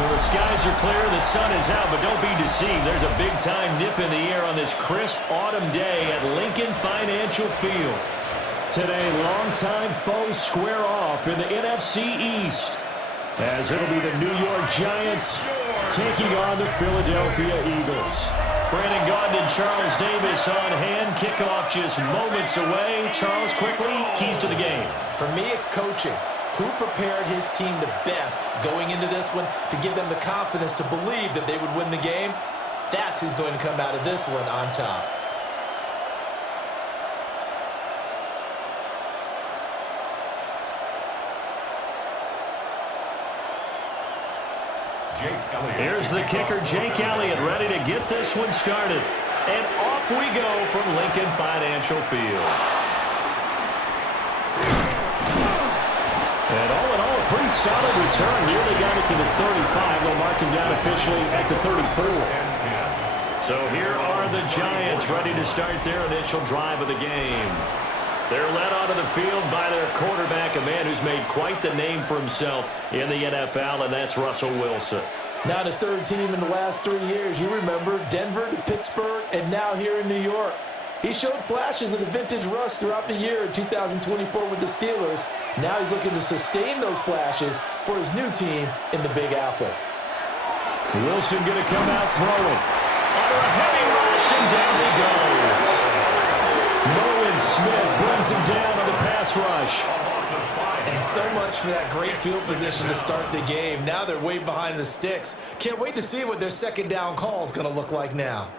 Well, the skies are clear, the sun is out, but don't be deceived. There's a big-time nip in the air on this crisp autumn day at Lincoln Financial Field. Today, longtime foes square off in the NFC East, as it'll be the New York Giants taking on the Philadelphia Eagles. Brandon Gaudin and Charles Davis on hand. Kickoff just moments away. Charles, quickly, keys to the game. For me, it's coaching. Who prepared his team the best going into this one to give them the confidence to believe that they would win the game? That's who's going to come out of this one on top. Here's the kicker, Jake Elliott, ready to get this one started. And off we go from Lincoln Financial Field. And all in all, a pretty solid return. Nearly got it to the 35. They'll mark him down officially at the 34. So here are the Giants ready to start their initial drive of the game. They're led onto the field by their quarterback, a man who's made quite the name for himself in the NFL, and that's Russell Wilson. Now the third team in the last 3 years. You remember Denver to Pittsburgh and now here in New York. He showed flashes of the vintage rush throughout the year in 2024 with the Steelers. Now he's looking to sustain those flashes for his new team in the Big Apple. Wilson going to come out throwing. Under a heavy rush, and down he goes. Nolan Smith brings him down on the pass rush. And so much for that great field position to start the game. Now they're way behind the sticks. Can't wait to see what their second down call is going to look like now.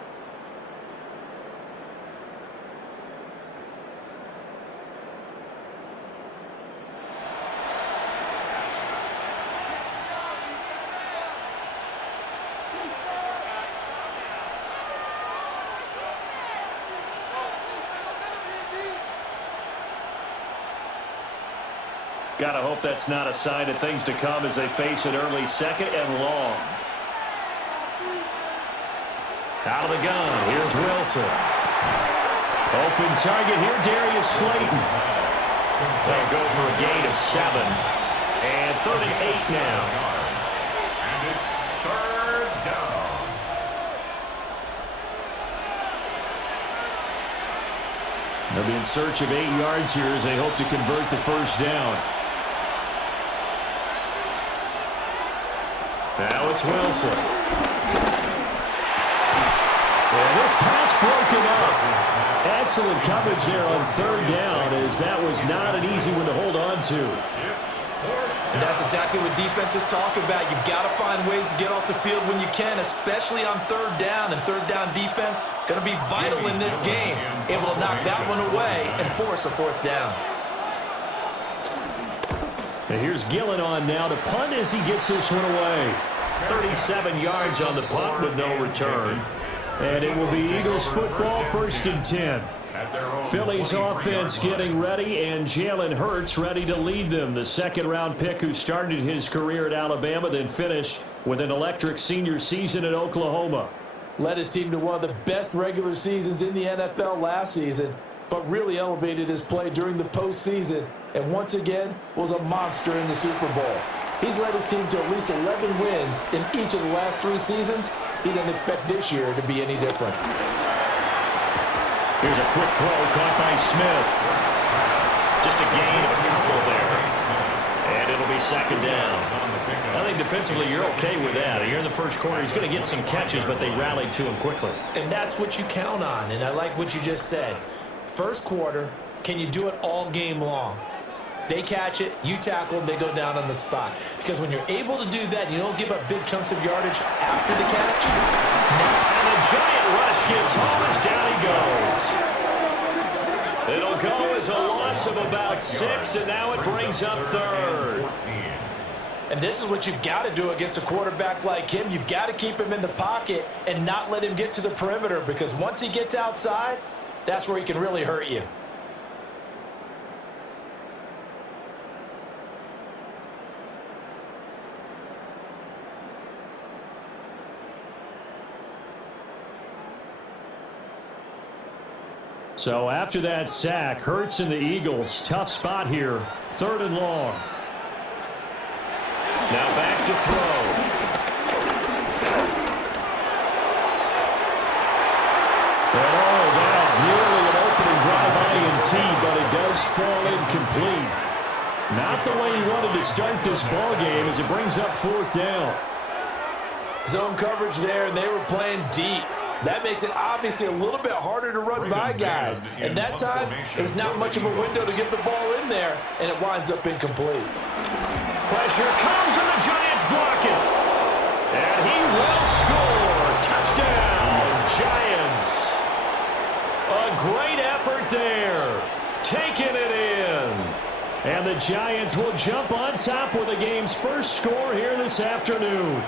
Gotta hope that's not a sign of things to come as they face an early second and long. Out of the gun, here's Wilson. Open target here, Darius Slayton. They'll go for a gain of 7. And 3rd and 8 now. And it's 3rd down. They'll be in search of 8 yards here as they hope to convert the first down. Now it's Wilson. And this pass broken up. Excellent coverage there on 3rd down, as that was not an easy one to hold on to. And that's exactly what defenses talk about. You've got to find ways to get off the field when you can, especially on 3rd down. And 3rd down defense going to be vital in this game. Able to knock that one away and force a 4th down. And here's Gillen on now to punt as he gets this one away. 37 yards on the punt with no return. And it will be Eagles football, 1st and 10. Philly's offense getting ready, and Jalen Hurts ready to lead them. The 2nd-round pick who started his career at Alabama, then finished with an electric senior season at Oklahoma. Led his team to one of the best regular seasons in the NFL last season, but really elevated his play during the postseason, and once again was a monster in the Super Bowl. He's led his team to at least 11 wins in each of the last 3 seasons. He doesn't expect this year to be any different. Here's a quick throw caught by Smith. Just a gain of a couple there. And it'll be 2nd down. I think defensively you're okay with that. Here in the first quarter, he's going to get some catches, but they rallied to him quickly. And that's what you count on, and I like what you just said. First quarter, can you do it all game long? They catch it, you tackle them, they go down on the spot. Because when you're able to do that, you don't give up big chunks of yardage after the catch. And the giant rush gets home as down he goes. It'll go as a loss of about 6, and now it brings up 3rd. And this is what you've got to do against a quarterback like him. You've got to keep him in the pocket and not let him get to the perimeter, because once he gets outside, that's where he can really hurt you. So after that sack, Hurts and the Eagles, tough spot here, 3rd and long. Now back to throw. And that nearly an opening drive INT, but it does fall incomplete. Not the way he wanted to start this ball game as it brings up 4th down. Zone coverage there, and they were playing deep. That makes it obviously a little bit harder to run by guys. And that time, there's not much of a window to get the ball in there, and it winds up incomplete. Pressure comes, and the Giants block it. And he will score. Touchdown, Giants. A great effort there. Taking it in. And the Giants will jump on top with the game's first score here this afternoon.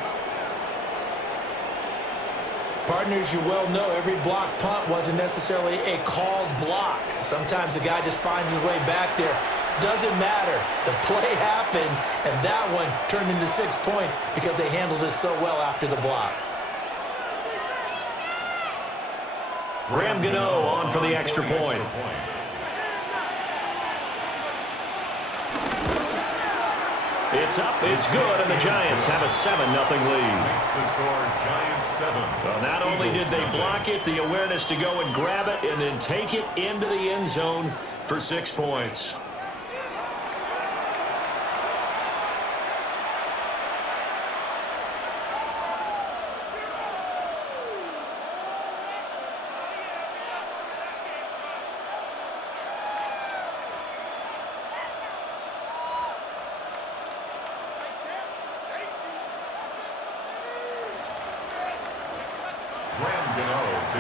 Partners, you well know every block punt wasn't necessarily a called block. Sometimes the guy just finds his way back there. Doesn't matter. The play happens, and that one turned into 6 points because they handled it so well after the block. Graham Gano on for the extra point. It's up, it's good, and the Giants have a 7-0 lead. Makes the score Giants 7. Well, not only did they block it, the awareness to go and grab it and then take it into the end zone for 6 points.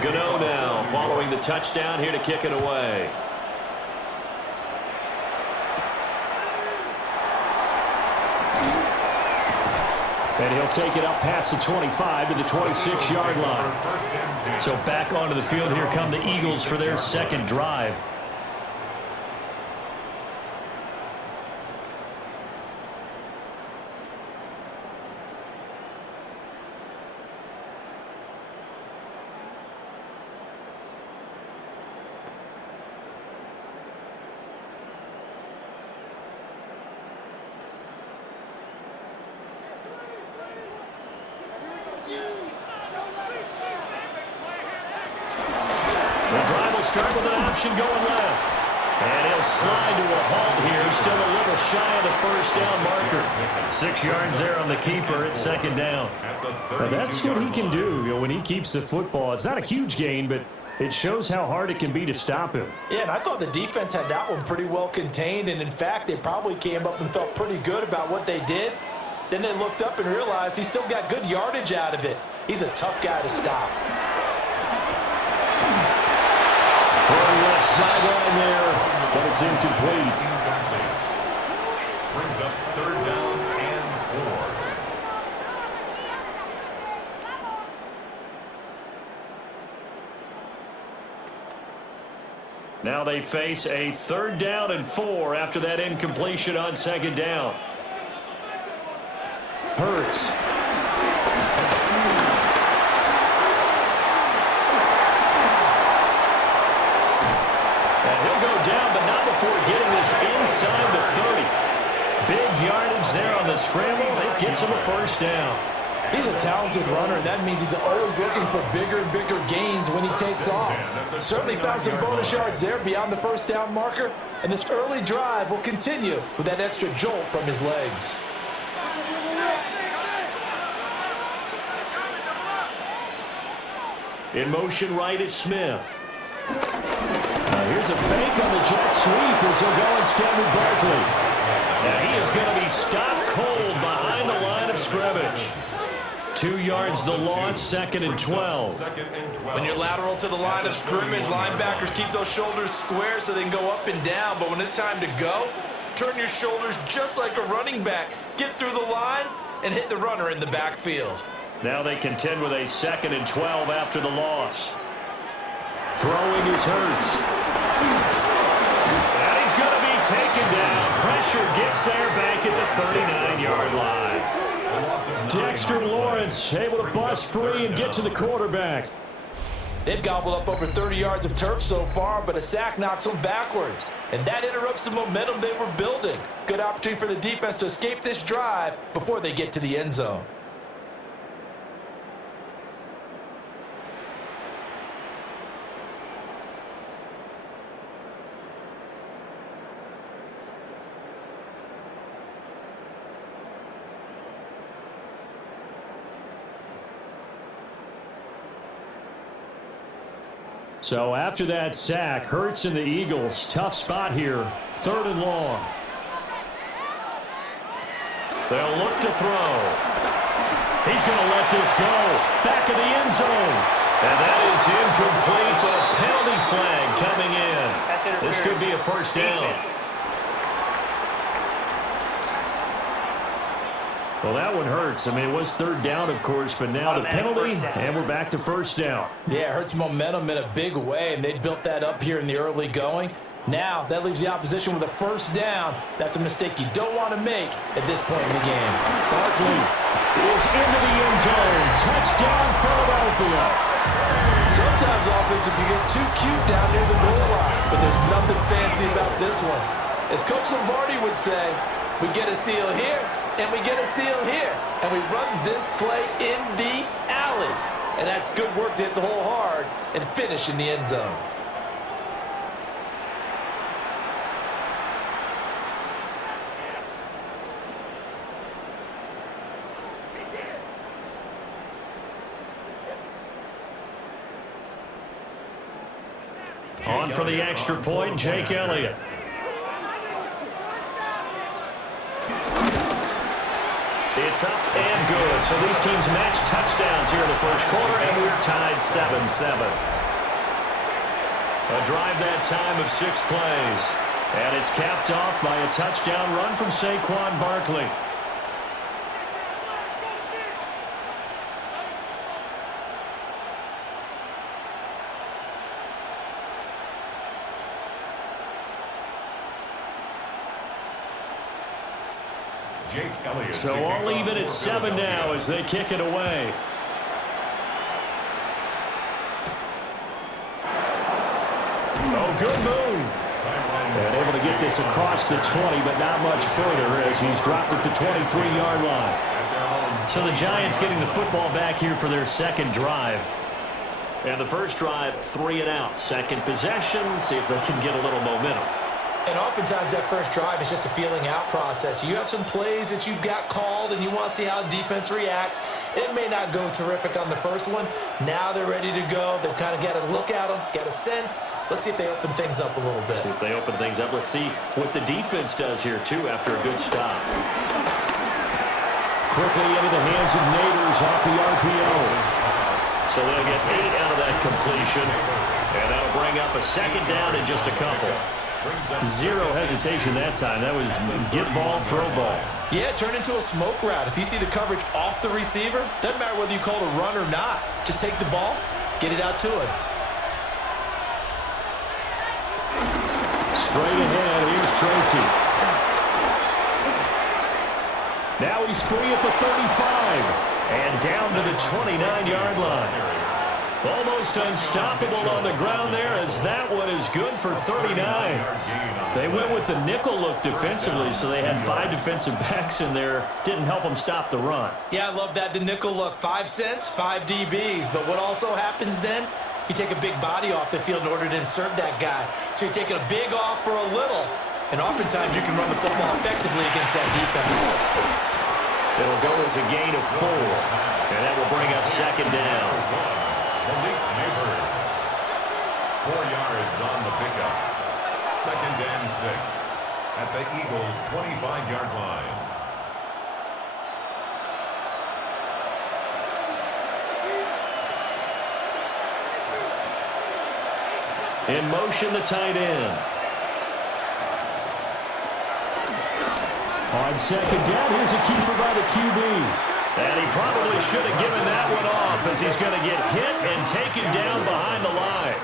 Gano now following the touchdown here to kick it away. And he'll take it up past the 25 to the 26-yard line. So back onto the field, here come the Eagles for their second drive. Start with an option going left. And he'll slide to a halt here. Still a little shy of the first down marker. 6 yards there on the keeper. It's second down. Now that's what he can do, when he keeps the football. It's not a huge gain, but it shows how hard it can be to stop him. Yeah, and I thought the defense had that one pretty well contained. And, in fact, they probably came up and felt pretty good about what they did. Then they looked up and realized he still got good yardage out of it. He's a tough guy to stop. Throwing left sideline there, but it's incomplete. Brings up 3rd down and 4. Now they face a 3rd down and 4 after that incompletion on second down. Hurts. Down, but not before getting this inside the 30. Big yardage there on the scramble. It gets him a first down. He's a talented runner, and that means he's always looking for bigger and bigger gains when he takes off. Certainly found some bonus yards there beyond the first down marker, and this early drive will continue with that extra jolt from his legs. In motion right is Smith. Here's a fake on the jet sweep as he'll go instead with Barkley. Now he is going to be stopped cold behind the line of scrimmage. 2 yards the loss, 2nd and 12. When you're lateral to the line of scrimmage, linebackers keep those shoulders square so they can go up and down. But when it's time to go, Turn your shoulders just like a running back. Get through the line and hit the runner in the backfield. Now they contend with a 2nd and 12 after the loss. Throwing is Hurts. And he's going to be taken down. Pressure gets there back at the 39-yard line. Dexter Lawrence able to bust free and get to the quarterback. They've gobbled up over 30 yards of turf so far, but a sack knocks them backwards. And that interrupts the momentum they were building. Good opportunity for the defense to escape this drive before they get to the end zone. So after that sack, Hurts and the Eagles, tough spot here, 3rd and long. They'll look to throw. He's going to let this go. Back of the end zone. And that is incomplete, but a penalty flag coming in. This could be a first down. Well, that one hurts. I mean, it was 3rd down, of course, but now the penalty, and we're back to 1st down. Yeah, it hurts momentum in a big way, and they built that up here in the early going. Now, that leaves the opposition with a 1st down. That's a mistake you don't want to make at this point in the game. Barkley is into the end zone. Touchdown, Philadelphia. Sometimes offense can get too cute down near the goal line, but there's nothing fancy about this one. As Coach Lombardi would say, we get a seal here, and we get a seal here, and we run this play in the alley. And that's good work to hit the hole hard and finish in the end zone. On for the extra point, Jake Elliott. It's up and good. So these teams match touchdowns here in the 1st quarter, and we're tied 7-7. A drive that time of 6 plays. And it's capped off by a touchdown run from Saquon Barkley. So all even at 7 now as they kick it away. Oh, good move. And able to get this across the 20, but not much further as he's dropped at the 23-yard line. So the Giants getting the football back here for their 2nd drive. And the 1st drive, 3 and out. 2nd possession, see if they can get a little momentum. And oftentimes that 1st drive is just a feeling out process. You have some plays that you've got called and you want to see how defense reacts. It may not go terrific on the 1st one. Now they're ready to go. They've kind of got to look at them, get a sense. Let's see if they open things up a little bit. See if they open things up. Let's see what the defense does here, too, after a good stop. Quickly into the hands of Neighbors off the RPO. So they'll get 8 out of that completion. And that'll bring up a 2nd down in just a couple. Zero hesitation that time. That was get ball, throw ball. Yeah, turn into a smoke route. If you see the coverage off the receiver, doesn't matter whether you call it a run or not. Just take the ball, get it out to him. Straight ahead, here's Tracy. Now he's free at the 35 and down to the 29-yard line. Almost unstoppable on the ground there as that one is good for 39. They went with the nickel look defensively, so they had 5 defensive backs in there. Didn't help them stop the run. Yeah, I love that, the nickel look. 5 cents, 5 DBs. But what also happens then, you take a big body off the field in order to insert that guy. So you're taking a big off for a little, and oftentimes you can run the football effectively against that defense. It'll go as a gain of 4, and that will bring up 2nd down. 4 yards on the pickup. 2nd and 6 at the Eagles' 25-yard line. In motion, the tight end. On second down, here's a keeper by the QB. And he probably should have given that one off as he's going to get hit and taken down behind the line.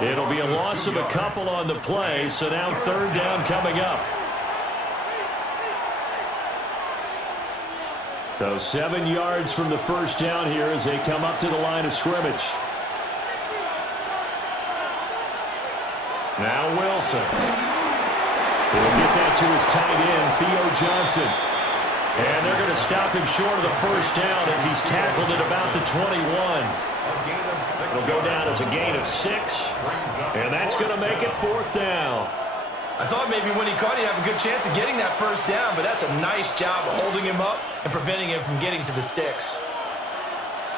It'll be a loss of a couple on the play, so now third down coming up. So 7 yards from the first down here as they come up to the line of scrimmage. Now Wilson. He'll get that to his tight end, Theo Johnson. And they're going to stop him short of the first down as he's tackled at about the 21. It'll go down as a gain of 6. And that's going to make it fourth down. I thought maybe when he caught it, he'd have a good chance of getting that first down, but that's a nice job of holding him up and preventing him from getting to the sticks.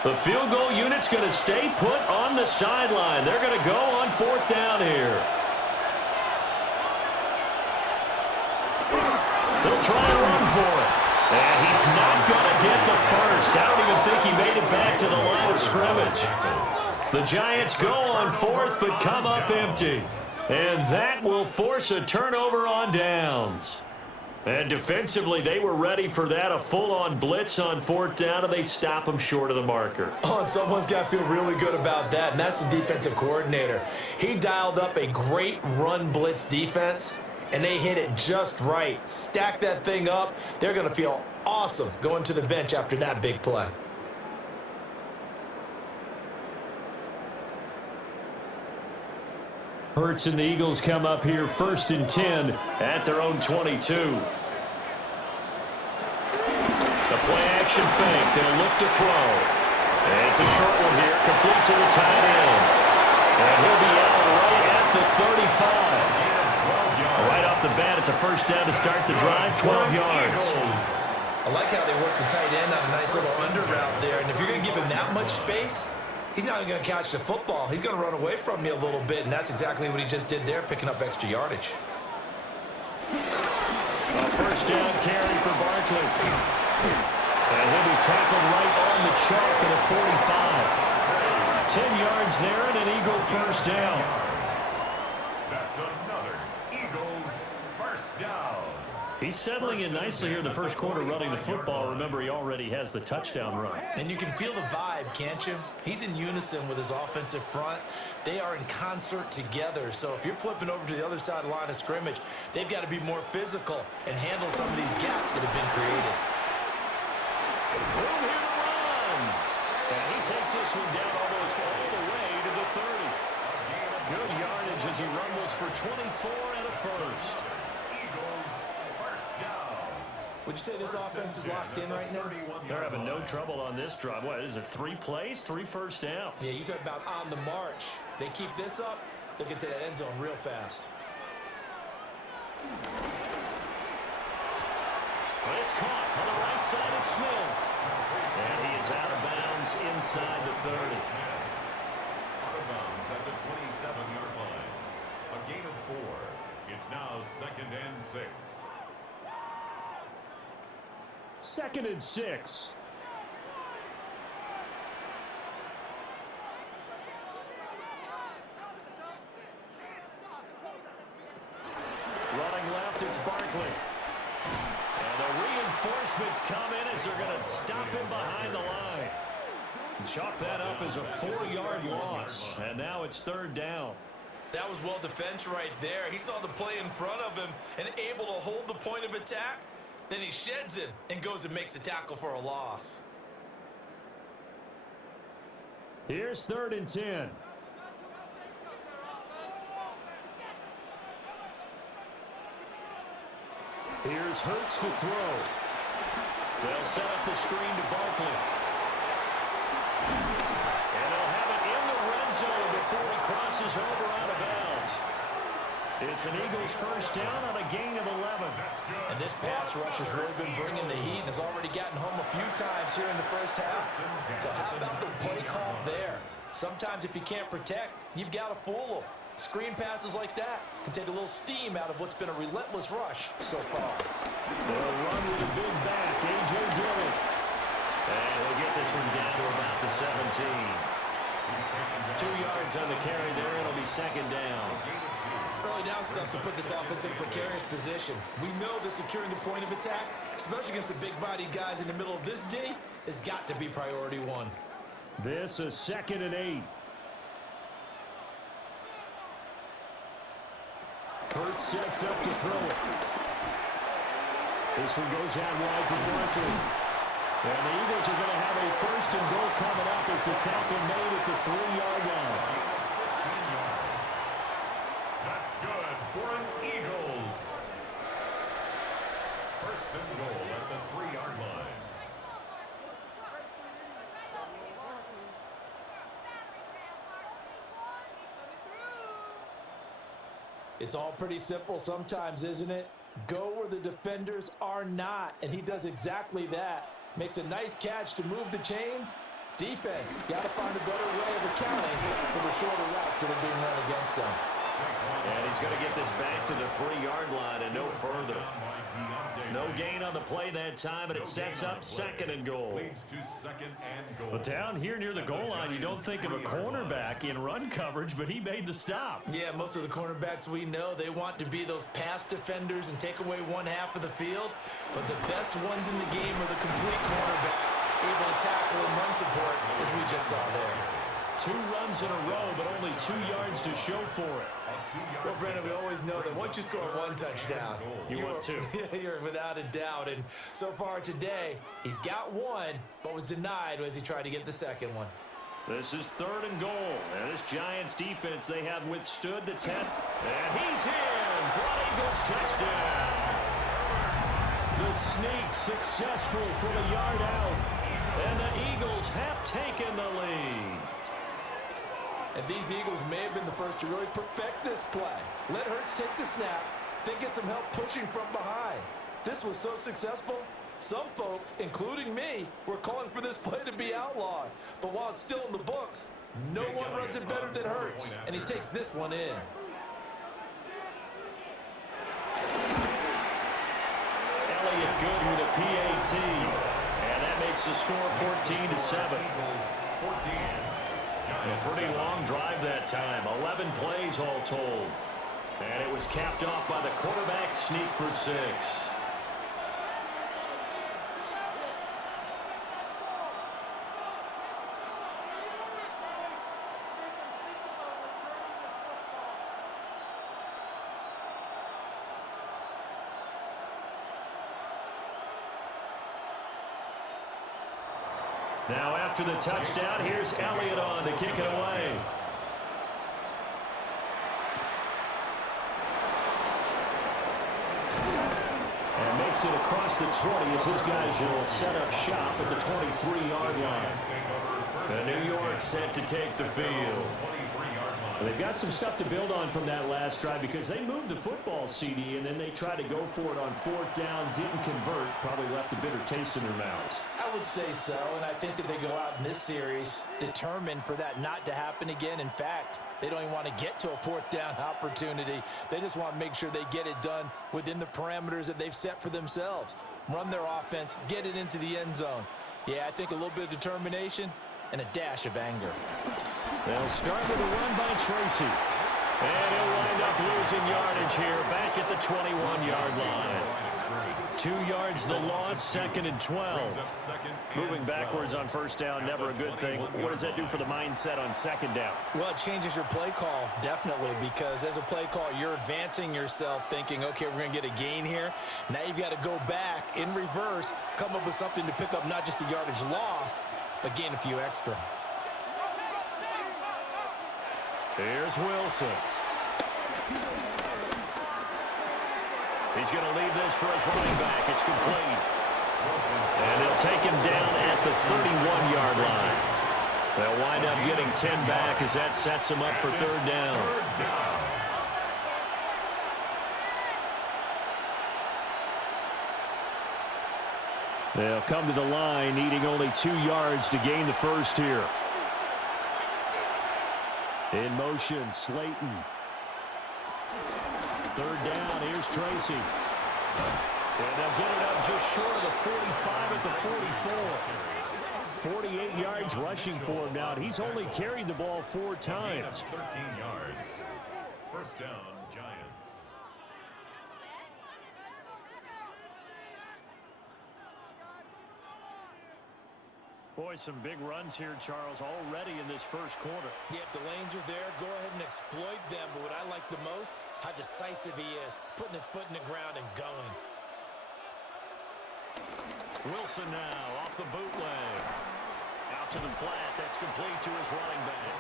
The field goal unit's going to stay put on the sideline. They're going to go on fourth down here. They'll try and run for it. And he's not going to get the first. I don't even think he made it back to the line of scrimmage. The Giants go on fourth but come up empty. And that will force a turnover on downs. And defensively, they were ready for that, a full-on blitz on fourth down, and they stop them short of the marker. Oh, and someone's got to feel really good about that, and that's the defensive coordinator. He dialed up a great run blitz defense, and they hit it just right. Stack that thing up. They're going to feel awesome going to the bench after that big play. Hurts and the Eagles come up here first and 10 at their own 22. The play-action fake. They'll look to throw. And it's a short one here, complete to the tight end. And he'll be out right at the 35. Right off the bat, it's a first down to start the drive, 12 yards. I like how they work the tight end on a nice little under route there. And if you're going to give him that much space, he's not going to catch the football. He's going to run away from you a little bit, and that's exactly what he just did there, picking up extra yardage. A first down carry for Barkley. And he'll be tackled right on the chalk at a 45. 10 yards there and an Eagle first down. That's another Eagles first down. He's settling in nicely here in the first quarter running the football. Remember, he already has the touchdown run. And you can feel the vibe, can't you? He's in unison with his offensive front. They are in concert together. So if you're flipping over to the other side of the line of scrimmage, they've got to be more physical and handle some of these gaps that have been created. Room here to run. And he takes this one down almost all the way to the 30. Good yardage as he rumbles for 24 and a first. Would you say this offense is locked in right now? They're having no trouble on this drive. What is it, 3 plays, 3 first downs? Yeah, you talk about on the march. They keep this up, they'll get to that end zone real fast. But it's caught on the right side of Smith. And he is out of bounds inside the 30. Out of bounds at the 27-yard line. A gain of 4. It's now 2nd and 6. 2nd and 6. Running left, it's Barkley. And the reinforcements come in as they're going to stop him behind the line. Chalk that up as a 4-yard loss. And now it's 3rd down. That was well defense right there. He saw the play in front of him and able to hold the point of attack. Then he sheds him and goes and makes a tackle for a loss. Here's 3rd and 10. Here's Hurts to throw. They'll set up the screen to Barkley. And they'll have it in the red zone before he crosses over out of bounds. It's an Eagles first down on a gain of 11. And this pass rush has really been bringing the heat and has already gotten home a few times here in the first half. So how about the play call there? Sometimes if you can't protect, you've got to fool them. Screen passes like that can take a little steam out of what's been a relentless rush so far. They'll run with a big back, A.J. Dillon. And he'll get this one down to about the 17. 2 yards on the carry there. It'll be 2nd down. Early now stuff to put this offense in a precarious position. We know that securing the point of attack, especially against the big-bodied guys in the middle of this D, has got to be priority one. This is 2nd and 8. Hurts sets up to throw it. This one goes out wide for Barkley. And the Eagles are going to have a 1st and goal coming up as the tackle made at the 3-yard line. 10 yards. That's good for an Eagles. 1st and goal at the 3-yard line. It's all pretty simple sometimes, isn't it? Go where the defenders are not, and he does exactly that. Makes a nice catch to move the chains. Defense, got to find a better way of accounting for the shorter routes that are being run against them. And he's going to get this back to the 3-yard line and no further. No gain on the play that time, and it sets up 2nd and goal. Leads to 2nd and goal. But down here near the goal line, you don't think of a cornerback in run coverage, but he made the stop. Yeah, most of the cornerbacks we know, they want to be those pass defenders and take away one half of the field. But the best ones in the game are the complete cornerbacks, able to tackle and run support, as we just saw there. 2 runs in a row, but only 2 yards to show for it. Well, Brandon, we always know that once you score 1 touchdown, you want 2. You're without a doubt. And so far today, he's got 1, but was denied as he tried to get the 2nd one. This is 3rd and goal. And this Giants defense, they have withstood the 10. And he's in for an Eagles touchdown. The sneak successful for the yard out. And the Eagles have taken the lead. And these Eagles may have been the first to really perfect this play. Let Hurts take the snap, then get some help pushing from behind. This was so successful, some folks, including me, were calling for this play to be outlawed. But while it's still in the books, no one runs it better than Hurts, and he takes this one in. Elliott good with a PAT. And that makes the score 14-7. 14. A pretty long drive that time. 11 plays all told. And it was capped off by the quarterback sneak for 6. Now after the touchdown, here's Elliott on to kick it away. And makes it across the 20 as his guys will set up shop at the 23-yard line. The New York set to take the field. They've got some stuff to build on from that last drive because they moved the football, CD, and then they tried to go for it on 4th down, didn't convert, probably left a bitter taste in their mouths. I would say so, and I think that they go out in this series determined for that not to happen again. In fact, they don't even want to get to a 4th down opportunity. They just want to make sure they get it done within the parameters that they've set for themselves. Run their offense, get it into the end zone. Yeah, I think a little bit of determination and a dash of anger. They'll start with a run by Tracy. And he'll wind up losing yardage here back at the 21-yard line. 2 yards the loss, 2nd and 12. Moving backwards on 1st down, never a good thing. What does that do for the mindset on 2nd down? Well, it changes your play call, definitely, because as a play call, you're advancing yourself thinking, okay, we're going to get a gain here. Now you've got to go back in reverse, come up with something to pick up not just the yardage lost, but gain a few extra. Here's Wilson. He's going to leave this for his running back. It's complete. And they'll take him down at the 31-yard line. They'll wind up getting 10 back as that sets him up for 3rd down. They'll come to the line, needing only 2 yards to gain the 1st here. In motion, Slayton. 3rd down, here's Tracy. And they'll get it up just short of the 45 at the 44. 48 yards rushing for him now. He's only carried the ball 4 times. 13 yards. 1st down, Giants. Boy, some big runs here, Charles, already in this first quarter. Yeah, if the lanes are there, go ahead and exploit them. But what I like the most, how decisive he is, putting his foot in the ground and going. Wilson now off the bootleg. Out to the flat. That's complete to his running back.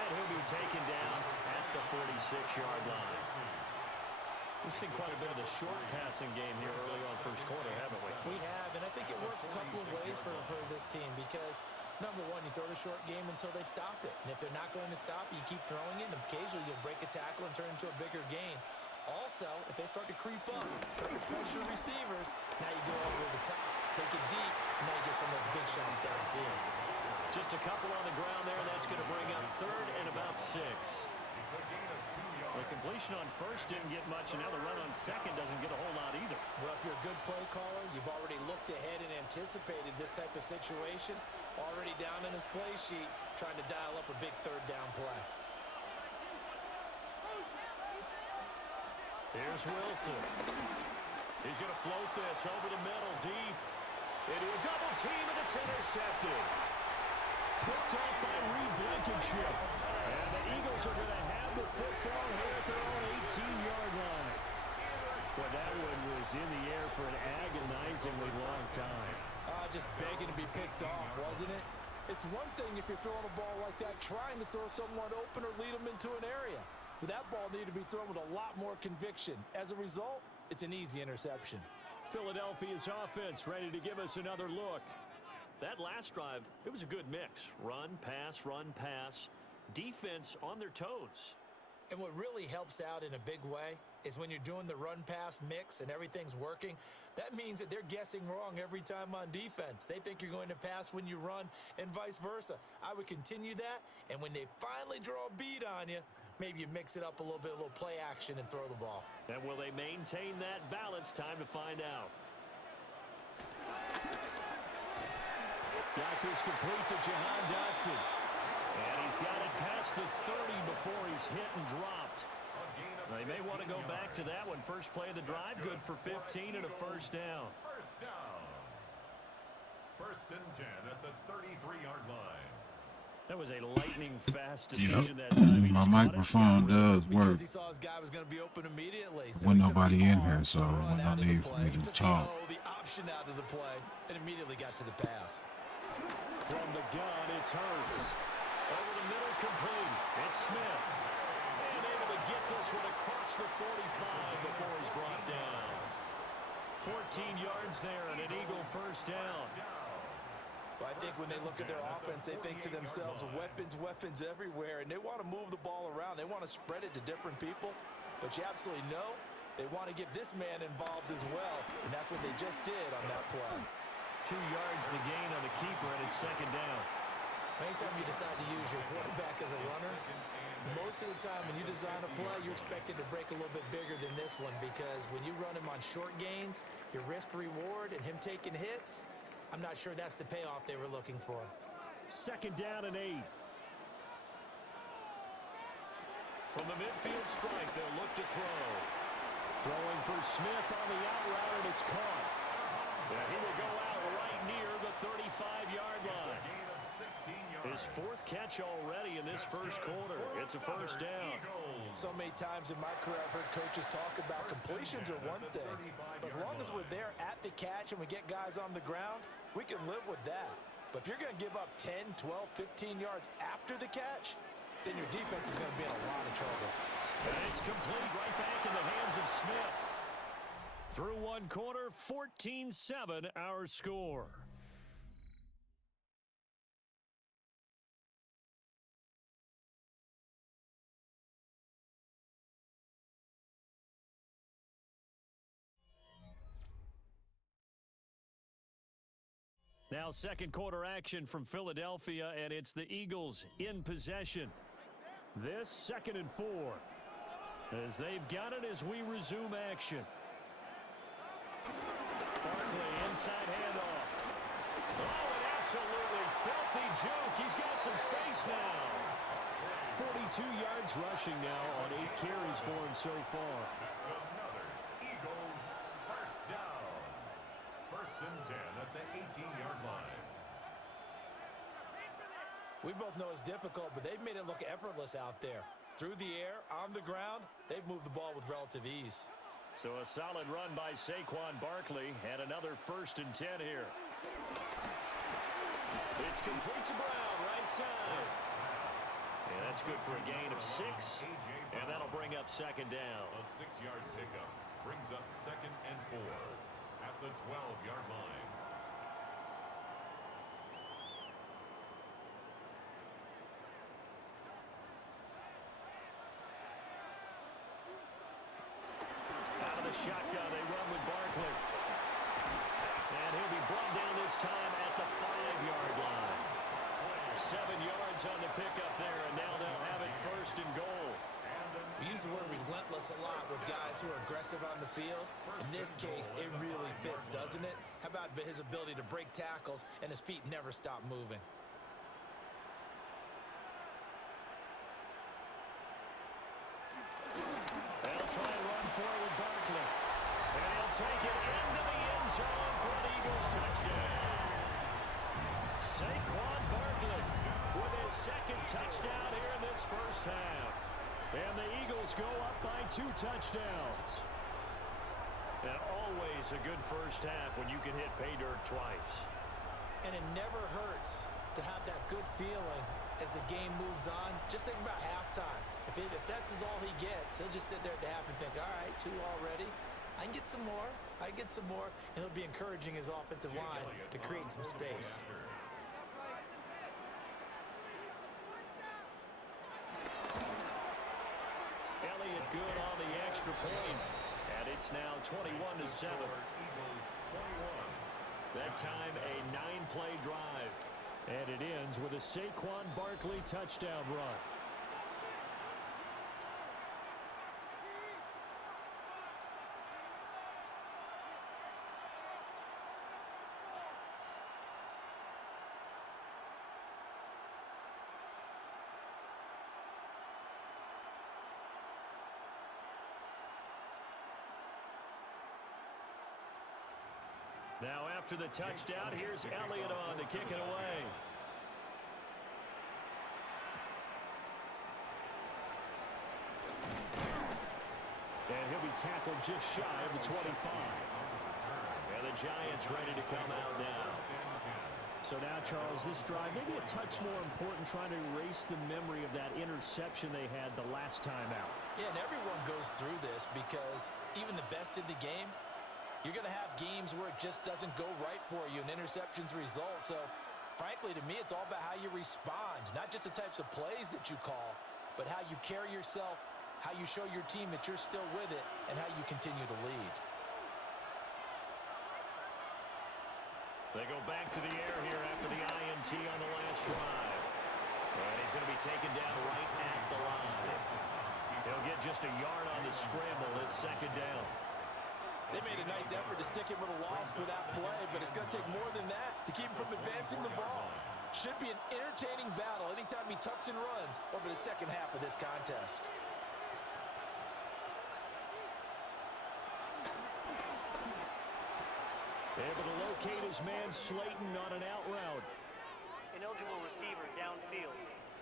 And he'll be taken down at the 46-yard line. We've seen quite a bit of the short passing game here early on first quarter, haven't we? We have, and I think it works a couple of ways for this team because, number one, you throw the short game until they stop it. And if they're not going to stop, you keep throwing it, and occasionally you'll break a tackle and turn it into a bigger gain. Also, if they start to creep up, start to pressure receivers, now you go over the top, take it deep, and now you get some of those big shots downfield. Just a couple on the ground there, and that's going to bring up third and about 6. The completion on first didn't get much, and now the run on second doesn't get a whole lot either. Well, if you're a good play caller, you've already looked ahead and anticipated this type of situation, already down in his play sheet, trying to dial up a big third down play. Here's Wilson. He's going to float this over the middle, deep. Into a double team, and it's intercepted. Picked up by Reed Blankenship. And the Eagles are going to have the football here at their own 18-yard line. Well, that one was in the air for an agonizingly long time. Just begging to be picked off, wasn't it? It's one thing if you're throwing a ball like that, trying to throw someone open or lead them into an area. But that ball needed to be thrown with a lot more conviction. As a result, it's an easy interception. Philadelphia's offense ready to give us another look. That last drive, it was a good mix. Run, pass, defense on their toes. And what really helps out in a big way is when you're doing the run-pass mix and everything's working, that means that they're guessing wrong every time on defense. They think you're going to pass when you run and vice versa. I would continue that, and when they finally draw a beat on you, maybe you mix it up a little bit, a little play action and throw the ball. And will they maintain that balance? Time to find out. Got this complete to Jahan Dotson. And he's got it past the 30 before he's hit and dropped. They may want to go back to that one. First play of the drive, good for 15 and a first down. First down. First and 10 at the 33-yard line. That was a lightning-fast decision that time. My microphone does work He saw his guy was going to be open immediately. So when nobody in here, so when I need for me to talk. The option out of the play and immediately got to the pass. From the gun, it's Hurts. Over the middle, complete. It's Smith. And able to get this one across the 45 before he's brought down. 14 yards there and an Eagle first down. Well, I think when they look at their offense, they think to themselves, weapons everywhere, and they want to move the ball around. They want to spread it to different people, but you absolutely know they want to get this man involved as well, and that's what they just did on that play. 2 yards the gain on the keeper, and it's second down. Anytime you decide to use your quarterback as a runner, most of the time when you design a play, you're expected to break a little bit bigger than this one because when you run him on short gains, your risk-reward and him taking hits, I'm not sure that's the payoff they were looking for. Second down and 8. From the midfield strike, they'll look to throw. Throwing for Smith on the out route, and it's caught. And he will go out right near the 35-yard line. His fourth catch already in this first quarter. It's a first down. So many times in my career, I've heard coaches talk about completions are one thing. But as long as we're there at the catch and we get guys on the ground, we can live with that. But if you're going to give up 10, 12, 15 yards after the catch, then your defense is going to be in a lot of trouble. And it's complete right back in the hands of Smith. Through one quarter, 14-7 our score. Now second quarter action from Philadelphia, and it's the Eagles in possession. This 2nd and 4. As they've got it as we resume action. Barkley inside handoff. Oh, an absolutely filthy juke. He's got some space now. 42 yards rushing now on 8 carries for him so far. That's another Eagles first down. First and 10 at the 18-yard line. We both know it's difficult, but they've made it look effortless out there. Through the air, on the ground, they've moved the ball with relative ease. So a solid run by Saquon Barkley, and another 1st and 10 here. It's complete to Brown, right side. Yeah, that's good for a gain of 6, and that'll bring up 2nd down. A 6-yard pickup brings up 2nd and 4 at the 12-yard line. Out of the shotgun, they run with Barkley. And he'll be brought down this time at the 5-yard line. 7 yards on the pickup there, and now they'll have it 1st and goal. We use the word relentless a lot with guys who are aggressive on the field. In this case, it really fits, doesn't it? How about his ability to break tackles and his feet never stop moving? They'll try and run for it with Barkley. And he'll take it into the end zone for an Eagles touchdown. Saquon Barkley with his 2nd touchdown here in this 1st half. And the Eagles go up by 2 touchdowns. And always a good 1st half when you can hit pay dirt twice. And it never hurts to have that good feeling as the game moves on. Just think about halftime. If that's all he gets, he'll just sit there at the half and think, all right, 2 already. I can get some more. I can get some more. And he'll be encouraging his offensive line to create some space. Elliott good on the extra point. And it's now 21-7. That time a 9-play drive. And it ends with a Saquon Barkley touchdown run. Now after the touchdown, here's Elliott on to kick it away. And he'll be tackled just shy of the 25. And the Giants ready to come out now. So now, Charles, this drive maybe a touch more important, trying to erase the memory of that interception they had the last time out. Yeah, and everyone goes through this because even the best in the game, you're going to have games where it just doesn't go right for you and interceptions result. So, frankly, to me, it's all about how you respond, not just the types of plays that you call, but how you carry yourself, how you show your team that you're still with it, and how you continue to lead. They go back to the air here after the INT on the last drive. And he's going to be taken down right at the line. He'll get just a yard on the scramble. It's 2nd down. They made a nice effort to stick him with a loss for that play, but it's going to take more than that to keep him from advancing the ball. Should be an entertaining battle anytime he tucks and runs over the 2nd half of this contest. Able to locate his man Slayton on an out route. Ineligible receiver downfield.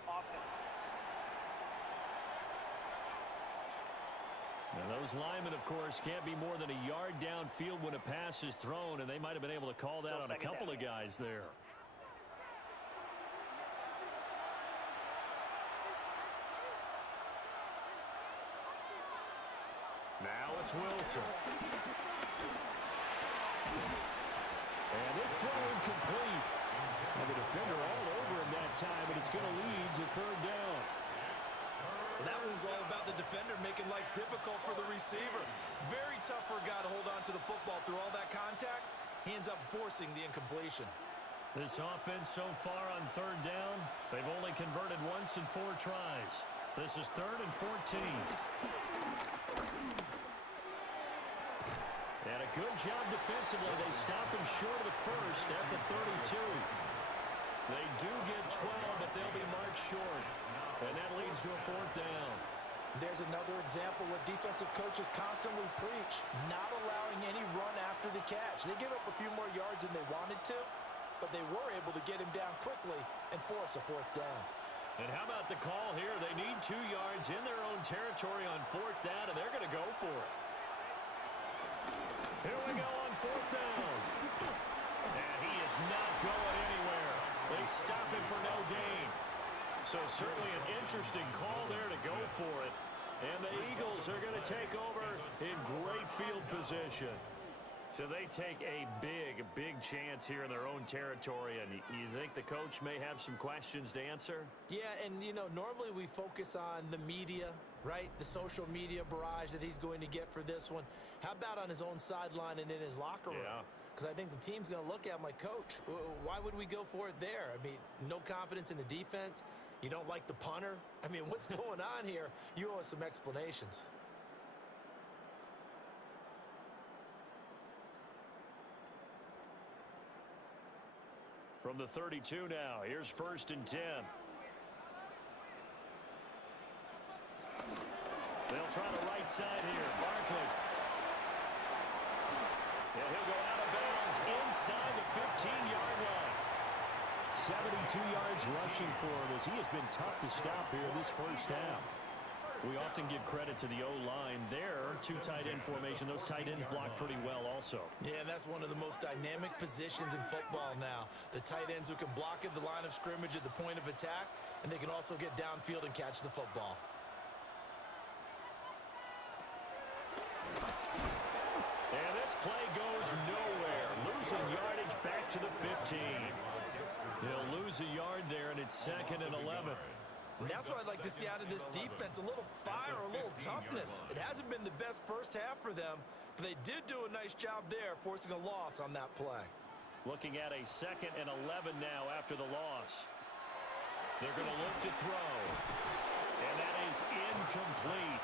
Offense. Now those linemen, of course, can't be more than a yard downfield when a pass is thrown, and they might have been able to call that on a couple of guys there. Now it's Wilson. And this throw incomplete. And the defender all over him that time, but it's going to lead to 3rd down. Well, that was all about the defender making life difficult for the receiver. Very tough for a guy to hold on to the football through all that contact. He ends up forcing the incompletion. This offense so far on 3rd down, they've only converted once in 4 tries. This is 3rd and 14. And a good job defensively. They stop him short of the 1st at the 32. They do get 12, but they'll be marked short. And that leads to a 4th down. There's another example what defensive coaches constantly preach, not allowing any run after the catch. They give up a few more yards than they wanted to, but they were able to get him down quickly and force a fourth down. And how about the call here? They need 2 yards in their own territory on fourth down, and they're going to go for it. Here we go on fourth down. And he is not going anywhere. They stop him for no gain. So certainly an interesting call there to go for it. And the Eagles are going to take over in great field position. So they take a big chance here in their own territory. And you think the coach may have some questions to answer? Yeah, and, you know, normally we focus on the media, right? The social media barrage that he's going to get for this one. How about on his own sideline and in his locker room? Yeah. Because I think the team's going to look at him like, Coach, why would we go for it there? I mean, no confidence in the defense. You don't like the punter? I mean, what's going on here? You owe us some explanations. From the 32 now, here's 1st and 10. They'll try the right side here. Barkley. Yeah, he'll go out of bounds inside the 15-yard line. 72 yards rushing for him as he has been tough to stop here this first half. We often give credit to the O-line there. 2 tight end formation. Those tight ends block pretty well also. Yeah, that's one of the most dynamic positions in football now. The tight ends who can block at the line of scrimmage at the point of attack, and they can also get downfield and catch the football. And this play goes nowhere. Losing yardage back to the 15. He'll lose a yard there, and it's 2nd and 11. And that's what I'd like to see out of this defense, a little fire, a little toughness. It hasn't been the best first half for them, but they did do a nice job there, forcing a loss on that play. Looking at a 2nd and 11 now after the loss. They're going to look to throw. And that is incomplete.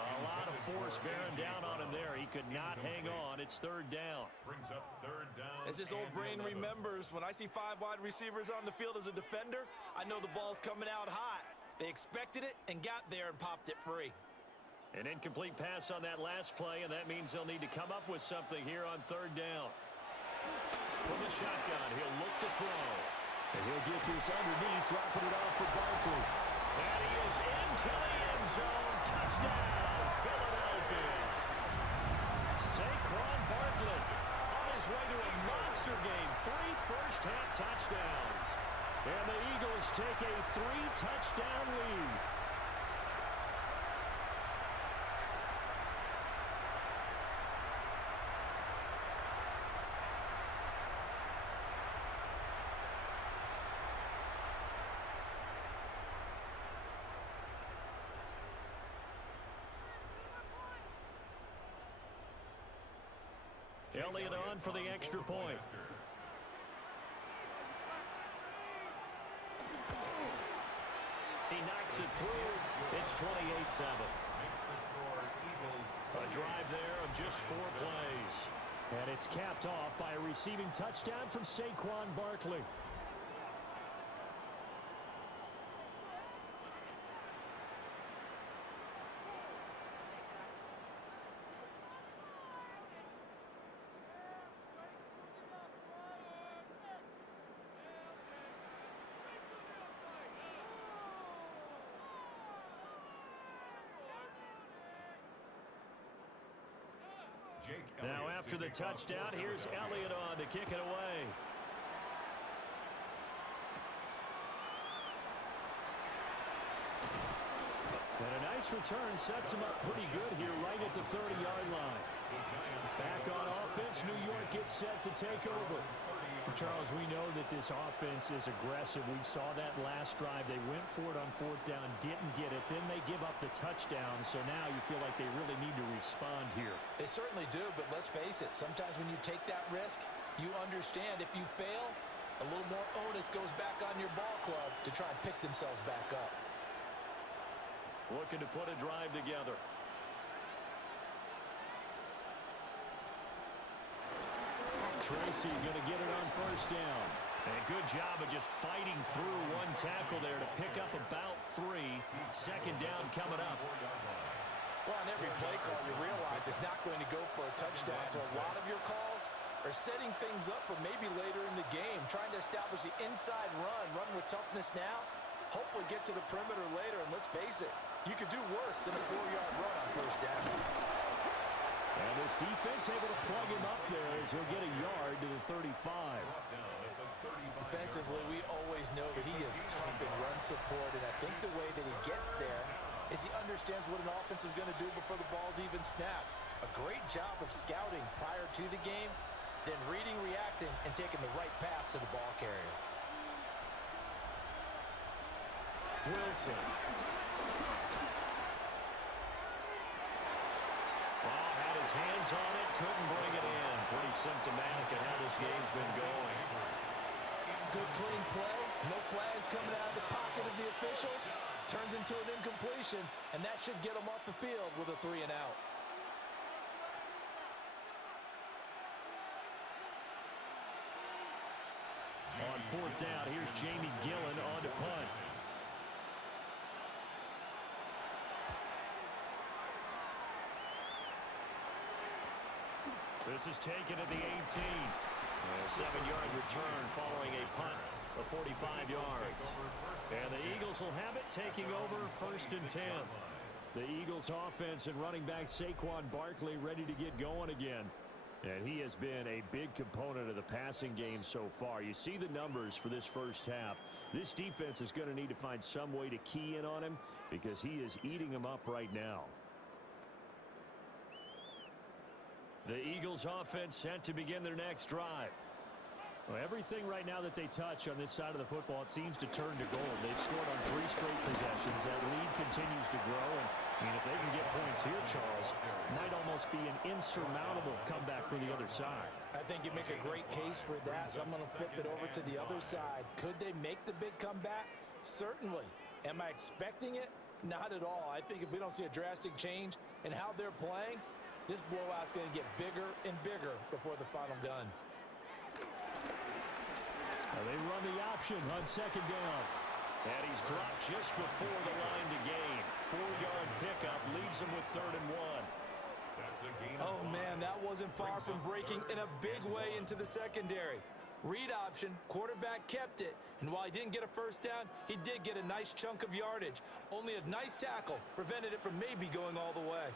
A lot of force bearing down on him there. He could not hang on. It's 3rd down. Brings up 3rd down. As this old brain remembers, when I see 5 wide receivers on the field as a defender, I know the ball's coming out hot. They expected it and got there and popped it free. An incomplete pass on that last play, and that means they'll need to come up with something here on 3rd down. From the shotgun, he'll look to throw. And he'll get this underneath, dropping it off for Barkley. And he is into the end zone. Touchdown, Philadelphia. Saquon Barkley on his way to a monster game. 3 first-half touchdowns. And the Eagles take a 3-touchdown lead. Elliott on for the extra point. He knocks it through. It's 28-7. A drive there of just 4 plays. And it's capped off by a receiving touchdown from Saquon Barkley. Now after the touchdown, here's Elliott on to kick it away. And a nice return sets him up pretty good here right at the 30-yard line. Back on offense, New York gets set to take over. Charles, we know that this offense is aggressive. We saw that last drive. They went for it on 4th down, didn't get it. Then they give up the touchdown. So now you feel like they really need to respond here. They certainly do, but let's face it. Sometimes when you take that risk, you understand if you fail, a little more onus goes back on your ball club to try and pick themselves back up. Looking to put a drive together. Tracy going to get it on 1st down. And a good job of just fighting through one tackle there to pick up about 3. 2nd down coming up. Well, on every play call, you realize it's not going to go for a touchdown. So a lot of your calls, or setting things up for maybe later in the game, trying to establish the inside run with toughness now, hopefully get to the perimeter later, and let's face it, you could do worse than a 4-yard run on first down. And this defense able to plug him up there as he'll get a yard to the 35. Defensively, we always know that he is tough in run support, and I think the way that he gets there is he understands what an offense is going to do before the ball's even snapped. A great job of scouting prior to the game, then reading, reacting, and taking the right path to the ball carrier. Wilson. Well, had his hands on it, couldn't bring it in. Pretty symptomatic of how this game's been going. Good clean play, no flags coming out of the pocket of the officials. Turns into an incompletion, and that should get him off the field with a 3-and-out. On fourth down, here's Jamie Gillen on to punt. This is taken at the 18. A 7-yard return following a punt of 45 yards. And the Eagles will have it, taking over first and 10. The Eagles offense and running back Saquon Barkley ready to get going again. And he has been a big component of the passing game so far. You see the numbers for this first half. This defense is going to need to find some way to key in on him because he is eating them up right now. The Eagles offense set to begin their next drive. Well, everything right now that they touch on this side of the football, it seems to turn to gold. They've scored on 3 straight possessions. That lead continues to grow. And I mean, if they can get points here, Charles, might almost be an insurmountable comeback for the other side. I think you make a great case for that, so I'm going to flip it over to the other side. Could they make the big comeback? Certainly. Am I expecting it? Not at all. I think if we don't see a drastic change in how they're playing, this blowout's going to get bigger and bigger before the final gun. Now they run the option on second down. And he's dropped just before the line to gain. 4-yard pickup leaves him with 3rd and 1. Oh, man, that wasn't far from breaking in a big way into the secondary. Read option, quarterback kept it, and while he didn't get a first down, he did get a nice chunk of yardage. Only a nice tackle prevented it from maybe going all the way.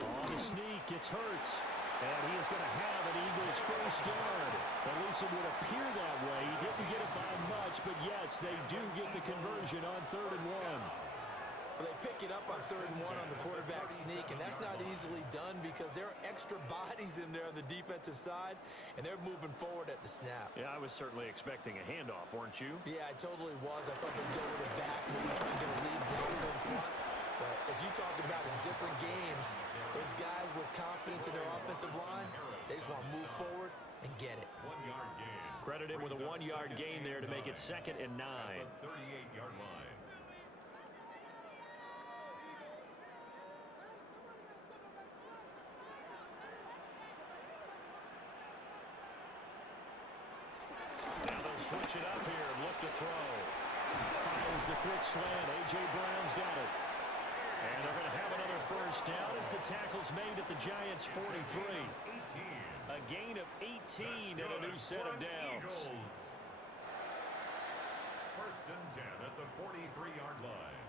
On the sneak, it's Hurts. And he is going to have an Eagles first down. At least it would appear that way. He didn't get it by much, but yes, they do get the conversion on 3rd and 1. Well, they pick it up on 3rd and 1 on the quarterback sneak, and that's not easily done because there are extra bodies in there on the defensive side, and they're moving forward at the snap. Yeah, I was certainly expecting a handoff, weren't you? Yeah, I totally was. I thought they'd go with it back, maybe try and get a lead blocker in front. But as you talked about in different games, those guys with confidence in their offensive line, they just want to move forward and get it. 1-yard gain. Credited with a 1-yard gain there to make it 2nd and 9. 38-yard line. Now they'll switch it up here and look to throw. Fires the quick slant. A.J. Brown's got it. And they're going to have another first down as the tackle's made at the Giants' 43. A gain of 18 and a new set of downs. Eagles. 1st and 10 at the 43-yard line.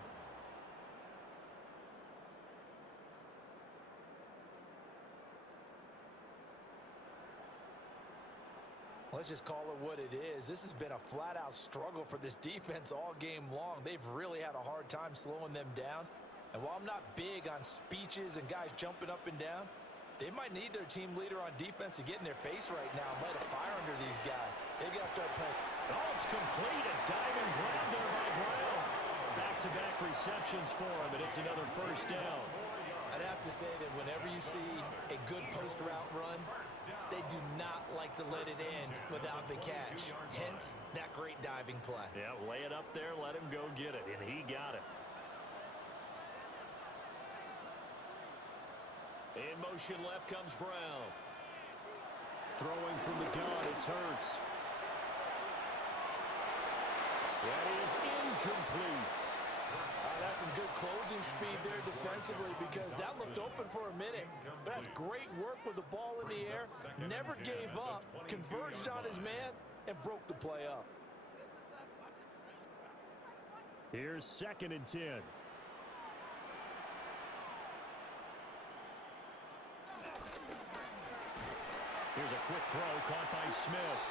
Let's just call it what it is. This has been a flat-out struggle for this defense all game long. They've really had a hard time slowing them down. And while I'm not big on speeches and guys jumping up and down, they might need their team leader on defense to get in their face right now and light a fire under these guys. They've got to start playing. Oh, it's complete. A diving grab there by Brown. Back-to-back receptions for him, and it's another first down. I'd have to say that whenever you see a good post route run, they do not like to let it end without the catch. Hence, that great diving play. Yeah, lay it up there, let him go get it, and he got it. In motion left comes Brown. Throwing from the gun, it's Hurts. That is incomplete. That's some good closing speed there defensively because that looked open for a minute. That's great work with the ball in the air. Never gave up, converged on his man, and broke the play up. Here's 2nd and 10. Here's a quick throw caught by Smith.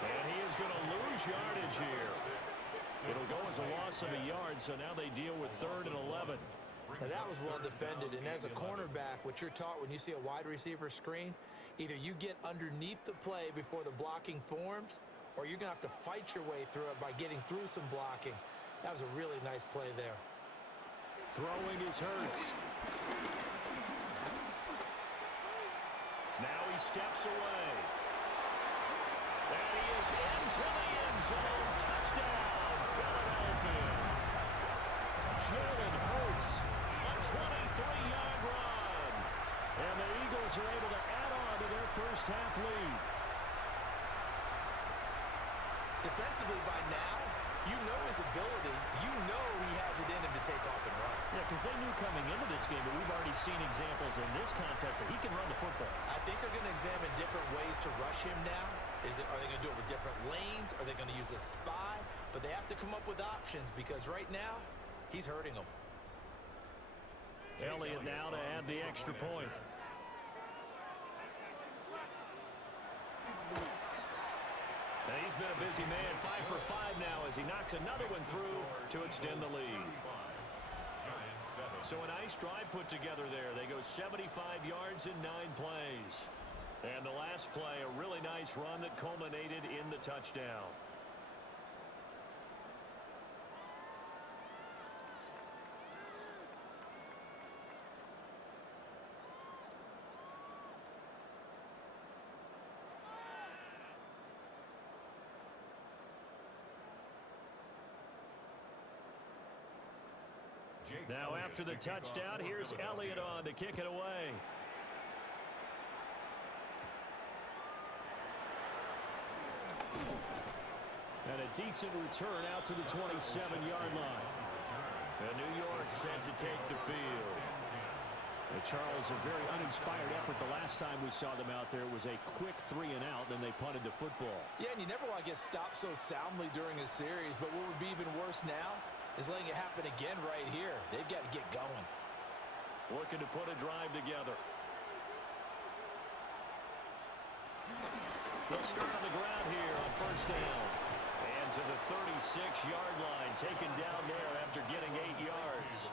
And he is going to lose yardage here. It'll go as a loss of a yard, so now they deal with 3rd and 11. Now that was well defended, and as a cornerback, what you're taught when you see a wide receiver screen, either you get underneath the play before the blocking forms, or you're going to have to fight your way through it by getting through some blocking. That was a really nice play there. Throwing is Hurts. Now he steps away. And he is into the end zone. Touchdown, Philadelphia. Jalen Hurts, a 23-yard run. And the Eagles are able to add on to their first half lead. Defensively by now, you know his ability. You know he has it in him to take off and run. Yeah, because they knew coming into this game, but we've already seen examples in this contest that he can run the football. I think they're going to examine different ways to rush him now. Are they going to do it with different lanes? Are they going to use a spy? But they have to come up with options because right now, he's hurting them. Elliott now to add the extra point. And he's been a busy man, 5 for 5 now as he knocks another one through to extend the lead. So a nice drive put together there. They go 75 yards in 9 plays. And the last play, a really nice run that culminated in the touchdown. Now after the touchdown, here's Elliott on to kick it away. And a decent return out to the 27-yard line. And New York set to take the field. And Charles, a very uninspired effort the last time we saw them out there. It was a quick 3-and-out, then they punted the football. Yeah, and you never want to get stopped so soundly during a series, but what would be even worse now is letting it happen again right here. They've got to get going. Looking to put a drive together. They'll start on the ground here on first down. And to the 36-yard line, taken down there after getting 8 yards.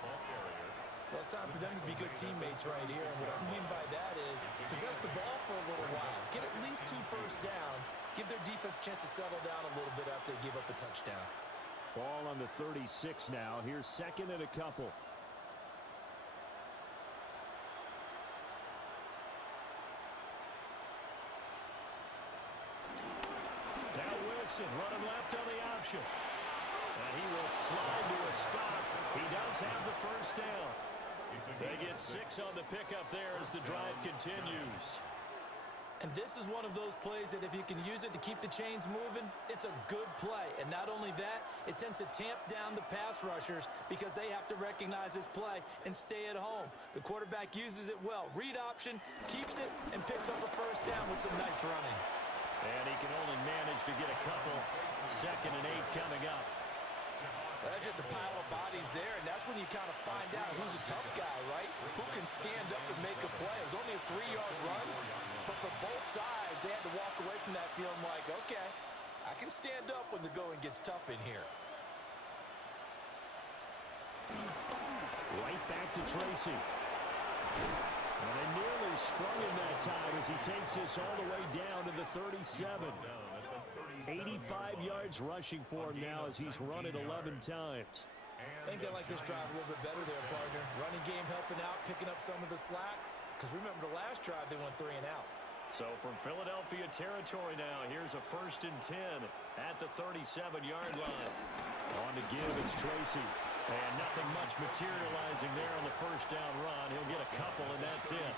Well, it's time for them to be good teammates right here. And what I mean by that is possess the ball for a little while. Get at least 2 first downs. Give their defense a chance to settle down a little bit after they give up a touchdown. Ball on the 36 now. Here's 2nd and a couple. Now Wilson running left on the option. And he will slide to a stop. He does have the first down. They get 6 on the pickup there as the drive continues. And this is one of those plays that if you can use it to keep the chains moving, it's a good play. And not only that, it tends to tamp down the pass rushers because they have to recognize this play and stay at home. The quarterback uses it well. Read option, keeps it, and picks up a first down with some nice running. And he can only manage to get a couple. 2nd and 8 coming up. Well, that's just a pile of bodies there, and that's when you kind of find out who's a tough guy, right? Who can stand up and make a play. It was only a 3-yard run, but for both sides, they had to walk away from that feeling like, okay, I can stand up when the going gets tough in here. Right back to Tracy. And they nearly sprung him that time as he takes this all the way down to the 37. 85 yards rushing for him now as he's run it 11 times. I think they like this drive a little bit better there, partner. Running game helping out, picking up some of the slack. Because remember the last drive, they went 3-and-out. So from Philadelphia territory now, here's a 1st and 10 at the 37-yard line. On to give, it's Tracy. And nothing much materializing there on the first down run. He'll get a couple, and that's it.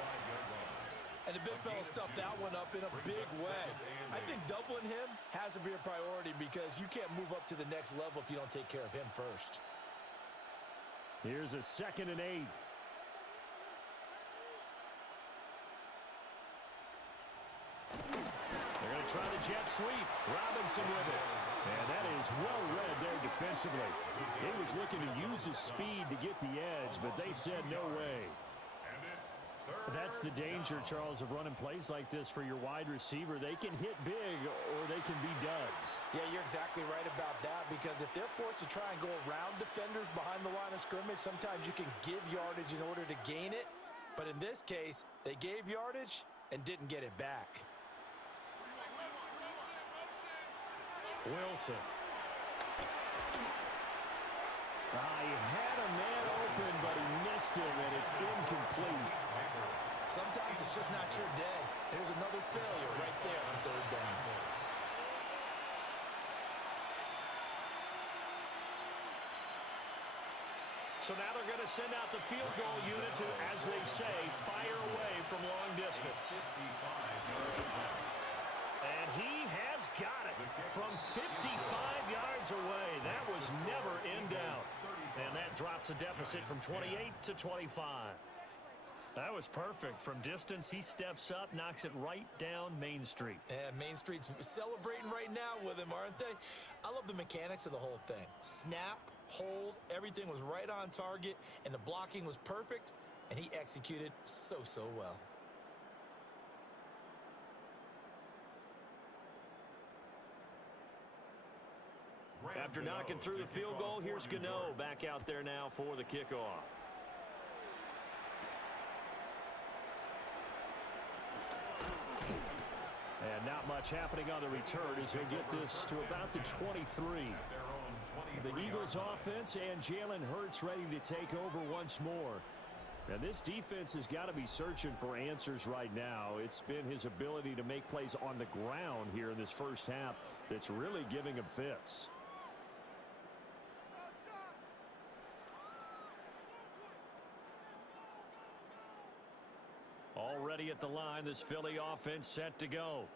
And the big fella stuffed that one up in a big way. I think doubling him has to be a priority because you can't move up to the next level if you don't take care of him first. Here's a 2nd and 8. They're going to try the jet sweep. Robinson with it. And that is well read there defensively. He was looking to use his speed to get the edge, but they said no way. That's the danger, Charles, of running plays like this for your wide receiver. They can hit big or they can be duds. Yeah, you're exactly right about that, because if they're forced to try and go around defenders behind the line of scrimmage, sometimes you can give yardage in order to gain it. But in this case, they gave yardage and didn't get it back. Wilson. He had a man open, but he missed him, and it's incomplete. Sometimes it's just not your day. There's another failure right there on 3rd down. So now they're going to send out the field goal unit to, as they say, fire away from long distance. And he has got it from 55 yards away. That was never in doubt. And that drops a deficit from 28 to 25. That was perfect. From distance, he steps up, knocks it right down Main Street. And Main Street's celebrating right now with him, aren't they? I love the mechanics of the whole thing. Snap, hold, everything was right on target, and the blocking was perfect, and he executed so well. After knocking through the field goal, here's Gano back out there now for the kickoff. And not much happening on the return as he'll get this to about the 23. The Eagles offense and Jalen Hurts ready to take over once more. And this defense has got to be searching for answers right now. It's been his ability to make plays on the ground here in this first half that's really giving him fits. Already at the line, this Philly offense set to go.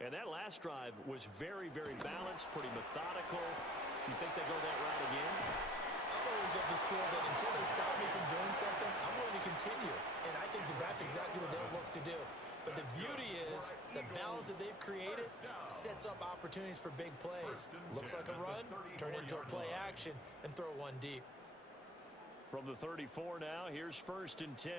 And that last drive was very balanced, pretty methodical. You think they go that route again? I'm always of the school that until they stop me from doing something, I'm going to continue. And I think that's exactly what they'll look to do. But the beauty is the balance that they've created sets up opportunities for big plays. Looks like a run, turn into a play action, and throw one deep. From the 34 now, here's 1st and 10.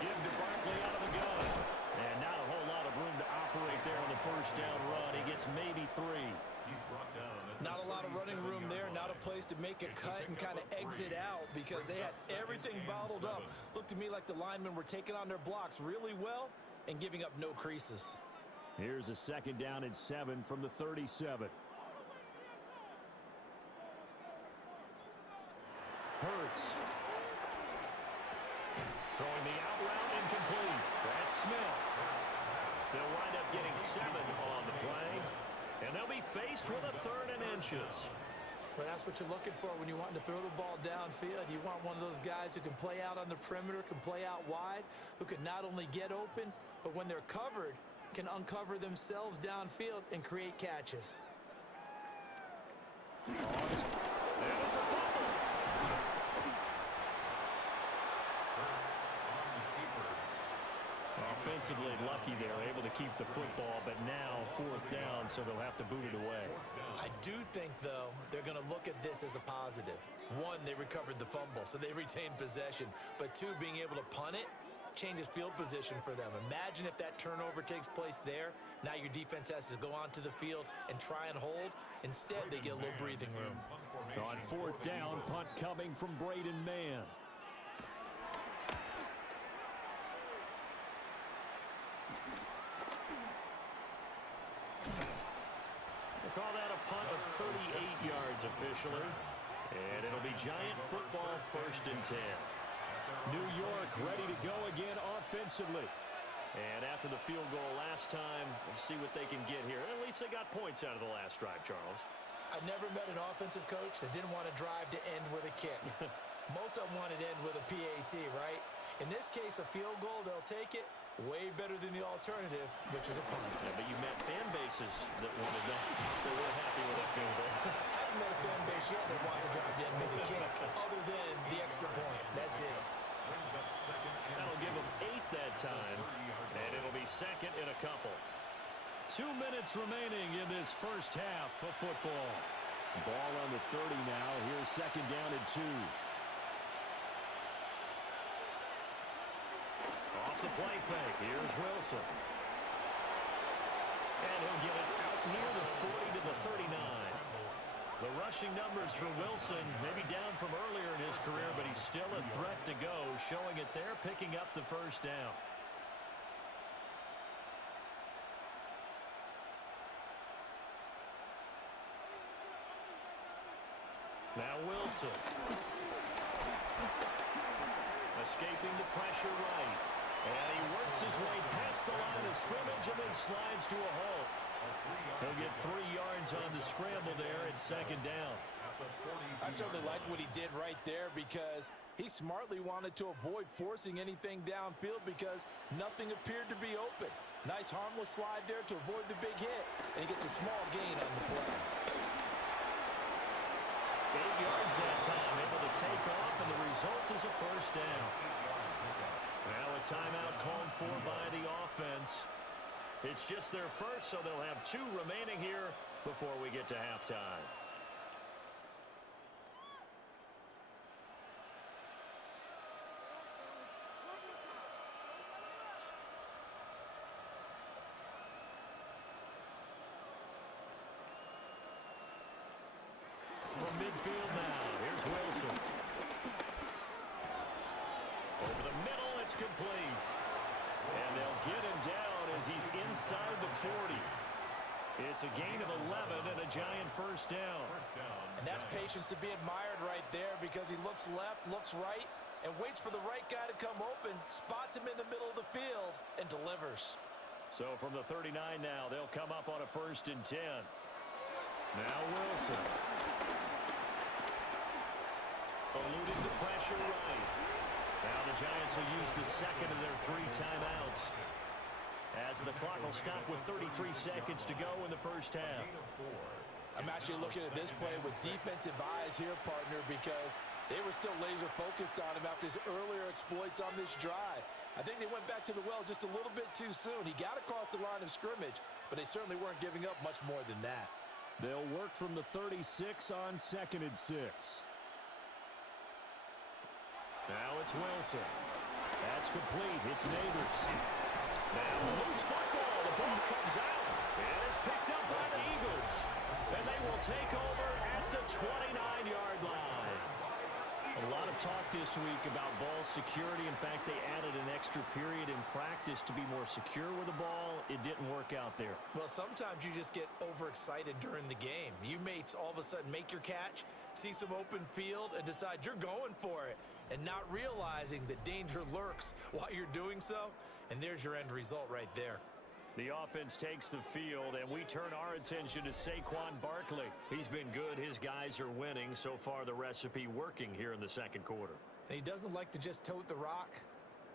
Again to Barkley out of the gun. And not a whole lot of room to operate there on the 1st down run. He gets maybe 3. He's brought down. Not a lot of running room there, not a place to make a cut and kind of exit out because they had everything bottled up. Looked to me like the linemen were taking on their blocks really well and giving up no creases. Here's a 2nd down and 7 from the 37. Hurts. Throwing the out route incomplete. That's Smith. They'll wind up getting 7 on the play. And they'll be faced with a 3rd and inches. Well, that's what you're looking for when you want to throw the ball downfield. You want one of those guys who can play out on the perimeter, can play out wide, who can not only get open, but when they're covered, can uncover themselves downfield and create catches. And it's a fumble. Offensively lucky they were able to keep the football, but now 4th down, so they'll have to boot it away. I do think, though, they're going to look at this as a positive. 1, they recovered the fumble, so they retained possession. But 2, being able to punt it changes field position for them. Imagine if that turnover takes place there. Now your defense has to go onto the field and try and hold. Instead, they get a little breathing room. On 4th down, punt coming from Braden Mann. Call that a punt of 38 yards officially. And it'll be Giant football 1st and 10. New York ready to go again offensively. And after the field goal last time, we'll see what they can get here. At least they got points out of the last drive, Charles. I never met an offensive coach that didn't want to drive to end with a kick. Most of them wanted to end with a PAT, right? In this case, a field goal, they'll take it. way better than the alternative, which is a punt. Yeah, but you met fan bases that wanted that. They were happy with that field goal. I haven't met a fan base yet that wants to drive in with a kick other than the extra point. That's it. That'll give them 8 that time, and it'll be second in a couple. 2 minutes remaining in this first half of football. Ball on the 30 now. Here's second down and 2. Off the play fake. Here's Wilson. And he'll get it out near the 40 to the 39. The rushing numbers for Wilson, maybe down from earlier in his career, but he's still a threat to go, showing it there, picking up the first down. Now Wilson. Escaping the pressure right. And he works his way past the line of scrimmage and then slides to a halt. He'll get 3 yards on the scramble there at second down. I certainly like what he did right there because he smartly wanted to avoid forcing anything downfield because nothing appeared to be open. Nice harmless slide there to avoid the big hit, and he gets a small gain on the play. 8 yards that time, able to take off, and the result is a first down. Now a timeout called for by the offense. It's just their first, so they'll have 2 remaining here before we get to halftime. From midfield now, here's Wilson. Over the middle, it's complete. And they'll get him down as he's inside the 40. It's a gain of 11 and a giant first down. And that's patience to be admired right there because he looks left, looks right, and waits for the right guy to come open, spots him in the middle of the field, and delivers. So from the 39 now, they'll come up on a 1st and 10. Now Wilson. Eluding the pressure right. Now the Giants will use the second of their 3 timeouts as the clock will stop with 33 seconds to go in the first half. I'm actually looking at this play with defensive eyes here, partner, because they were still laser focused on him after his earlier exploits on this drive. I think they went back to the well just a little bit too soon. He got across the line of scrimmage, but they certainly weren't giving up much more than that. They'll work from the 36 on 2nd and 6. Now it's Wilson. That's complete. It's Nègù. Now loose football. The ball comes out. It is picked up by the Eagles. And they will take over at the 29-yard line. A lot of talk this week about ball security. In fact, they added an extra period in practice to be more secure with the ball. It didn't work out there. Well, sometimes you just get overexcited during the game. You may all of a sudden make your catch, see some open field, and decide you're going for it, and not realizing that danger lurks while you're doing so. And there's your end result right there. The offense takes the field, and we turn our attention to Saquon Barkley. He's been good. His guys are winning. So far, the recipe working here in the second quarter. And he doesn't like to just tote the rock.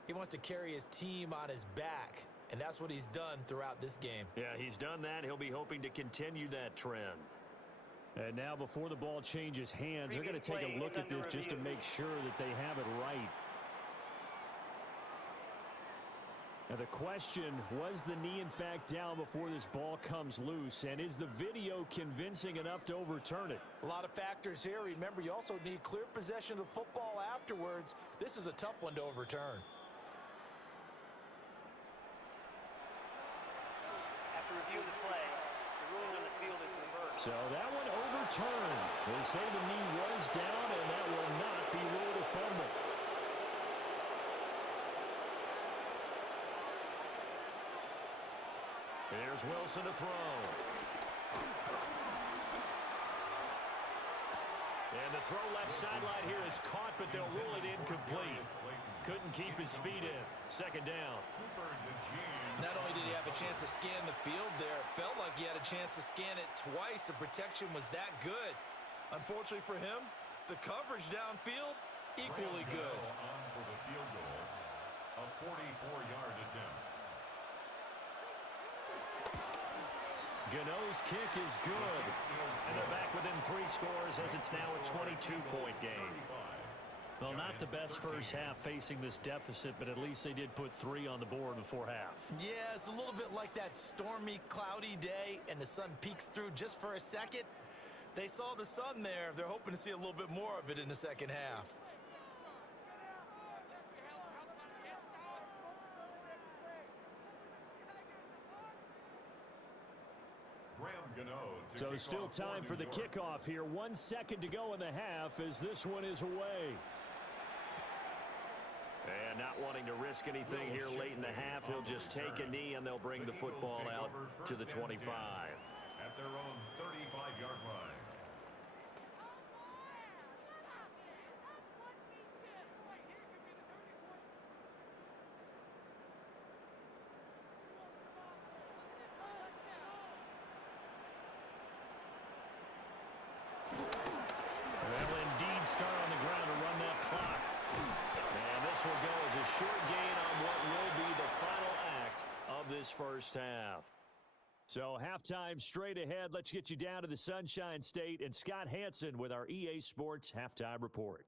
He wants to carry his team on his back, and that's what he's done throughout this game. Yeah, he's done that. He'll be hoping to continue that trend. And now before the ball changes hands, they're going to take a look at this just to make sure that they have it right. Now the question, was the knee in fact down before this ball comes loose? And is the video convincing enough to overturn it? A lot of factors here. Remember, you also need clear possession of the football afterwards. This is a tough one to overturn. After reviewing the play, the ruling on the field is reversed. So that one overturned. They say the knee was down, and that will not be ruled a fumble. Here's Wilson to throw. And the throw left sideline here is caught, but they'll rule it incomplete. Couldn't keep his feet in. Second down. Not only did he have a chance to scan the field there, it felt like he had a chance to scan it twice. The protection was that good. Unfortunately for him, the coverage downfield, equally good. On for the field goal, a 44-yard attempt. Gano's kick is good. And they're back within 3 scores as it's now a 22-point game. Well, not the best first half facing this deficit, but at least they did put 3 on the board before half. Yeah, it's a little bit like that stormy, cloudy day, and the sun peeks through just for a second. They saw the sun there. They're hoping to see a little bit more of it in the second half. So still time for the kickoff here. 1 second to go in the half as this one is away. And not wanting to risk anything here late in the half, he'll just take a knee and they'll bring the football out to the 25. At their own 35-yard line. They'll indeed start on the ground to run that clock. And this will go as a short gain on what will be the final act of this first half. So halftime straight ahead. Let's get you down to the Sunshine State and Scott Hansen with our EA Sports Halftime Report.